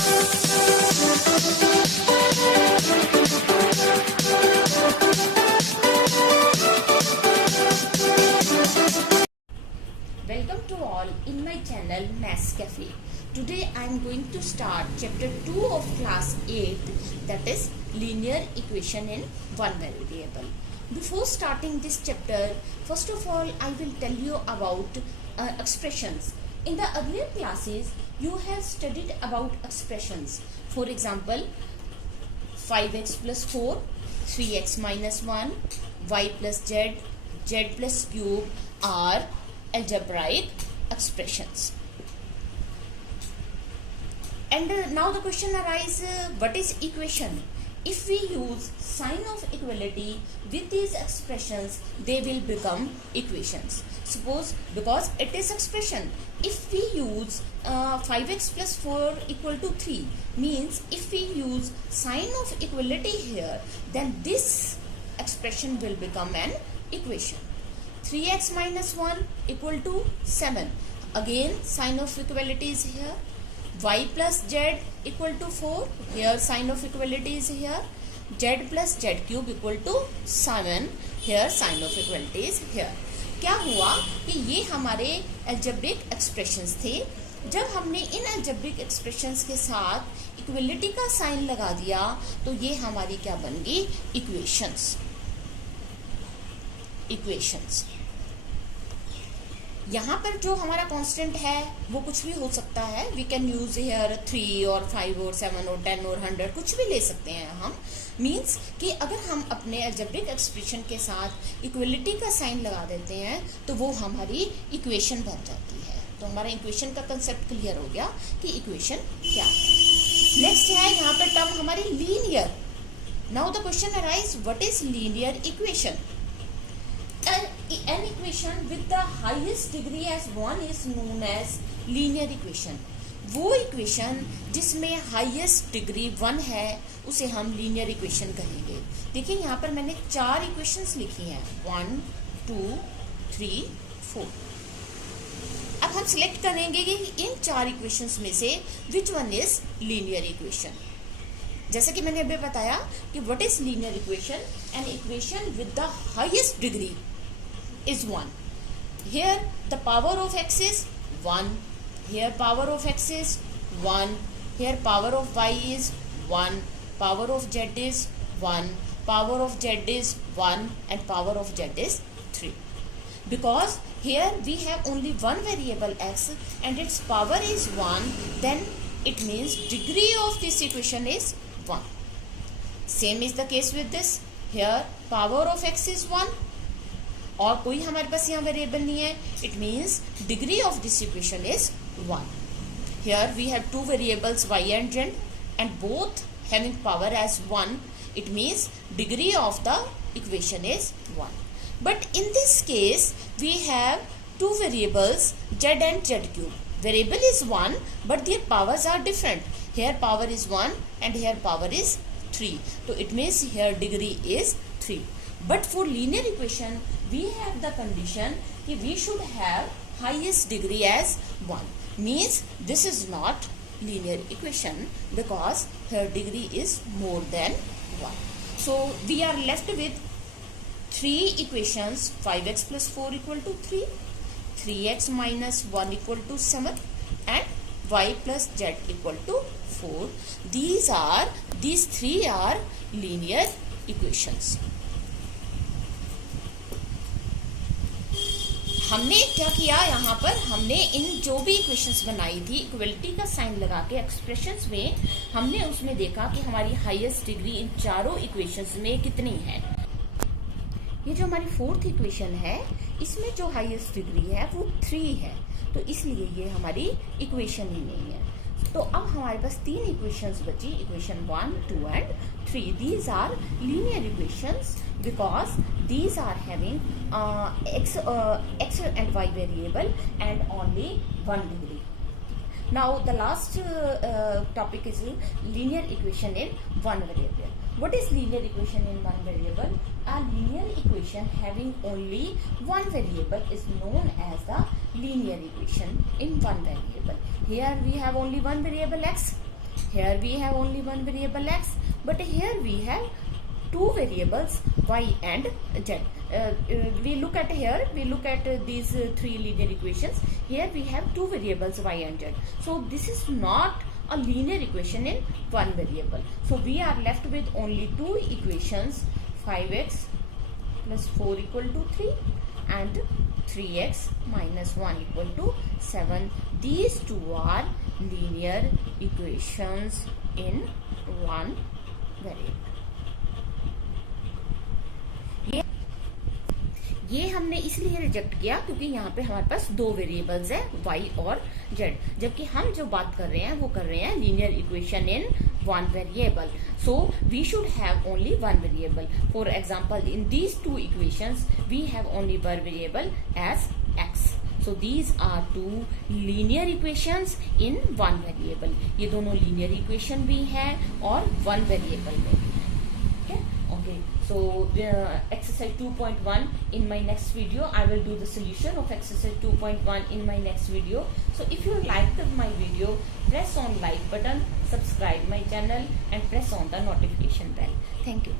Welcome to all in my channel Maths Cafe. Today I am going to start chapter 2 of class 8, that is linear equation in one variable. Before starting this chapter, first of all I will tell you about expressions. In the earlier classes you have studied about expressions. For example, 5x plus 4, 3x minus 1, y plus z, z plus cube are algebraic expressions. And now the question arises, what is equation? If we use sign of equality with these expressions, they will become equations. Suppose, because it is expression, if we use 5x plus 4 equal to 3, means if we use sign of equality here, then this expression will become an equation. 3x minus 1 equal to 7. Again sign of equality is here. Y plus z equal to 4. Here sign of equality is here. Z plus z cube equal to 7. Here sign of equality is here. क्या हुआ कि ये हमारे algebraic expressions थे. जब हमने इन algebraic expressions के साथ equality का साइन लगा दिया तो ये हमारी क्या बन गई? इक्वेशंस. यहाँ पर जो हमारा कांस्टेंट है वो कुछ भी हो सकता है. वी कैन यूज हेयर 3 और 5 और 7 और 10 और 100, कुछ भी ले सकते हैं हम. मीन्स कि अगर हम अपने अलजेब्रिक एक्सप्रेशन के साथ इक्वलिटी का साइन लगा देते हैं तो वो हमारी इक्वेशन बन जाती है. तो हमारा इक्वेशन का कंसेप्ट क्लियर हो गया कि इक्वेशन क्या है. नेक्स्ट है यहाँ पर टर्म हमारी linear. Now the question arise, what is linear equation? An equation with the highest degree as 1 is known as linear equation. वो इक्वेशन जिसमें हाईएस्ट डिग्री 1 है उसे हम लीनियर इक्वेशन कहेंगे. देखिए यहाँ पर मैंने 4 इक्वेशंस लिखी हैं, 1, 2, 3, 4. अब हम सिलेक्ट करेंगे कि इन 4 इक्वेशंस में से which one is linear equation. जैसे कि मैंने अभी बताया कि what is linear equation? An equation with the highest degree is 1. Here the power of x is 1. Here power of x is 1. Here power of y is 1. Power of z is 1. Power of z is 1 and power of z is 3. Because here we have only one variable x and its power is 1, then it means degree of this equation is 1. Same is the case with this. Here power of x is 1. और कोई हमारे पास यहाँ variable नहीं है. It means degree of this equation is 1. Here we have 2 variables y and z and both having power as 1. It means degree of the equation is 1. But in this case we have 2 variables z and z cube. Variable is 1 but their powers are different. Here power is 1 and here power is 3. So it means here degree is 3. But for linear equation we have the condition कि we should have highest degree as 1. Means this is not linear equation because her degree is more than 1. So we are left with 3 equations. 5x plus 4 equal to 3, 3x minus 1 equal to 7 and y plus z equal to 4. These 3 are linear equations. हमने क्या किया, यहाँ पर हमने इन जो भी equations बनाई थी इक्वलिटी का साइन लगा के एक्सप्रेशंस में, हमने उसमें देखा कि हमारी हाईएस्ट डिग्री इन चारों इक्वेशंस में कितनी है. ये जो हमारी 4th इक्वेशन है इसमें जो हाईएस्ट डिग्री है वो 3 है, तो इसलिए ये हमारी इक्वेशन ही नहीं है. तो अब हमारे पास 3 इक्वेशंस बची, equation 1, 2 and 3. These are linear equations because these are having x and y variable and only one degree. Now the last topic is linear equation in one variable. What is linear equation in one variable? A linear equation having only one variable is known as the linear equation in one variable. Here we have only one variable x Here we have only one variable x, but here we have two variables y and z. We look at these three linear equations. Here we have two variables y and z. So this is not a linear equation in one variable. So we are left with only two equations, 5x plus 4 equal to 3 and 3x minus 1 equal to 7. These two are linear equations in one variable. ये हमने इसलिए reject किया क्योंकि यहाँ पे हमारे पास दो variables है y और z, जबकि हम जो बात कर रहे हैं वो कर रहे हैं linear equation in one variable. So we should have only one variable. For example in these two equations we have only one variable as x. So these are two linear equations in one variable. ये दोनों linear equation भी है और one variable में भी है. Okay. So exercise 2.1 in my next video. I will do the solution of exercise 2.1 in my next video. So if you liked my video, press on like button, subscribe my channel and press on the notification bell. Thank you.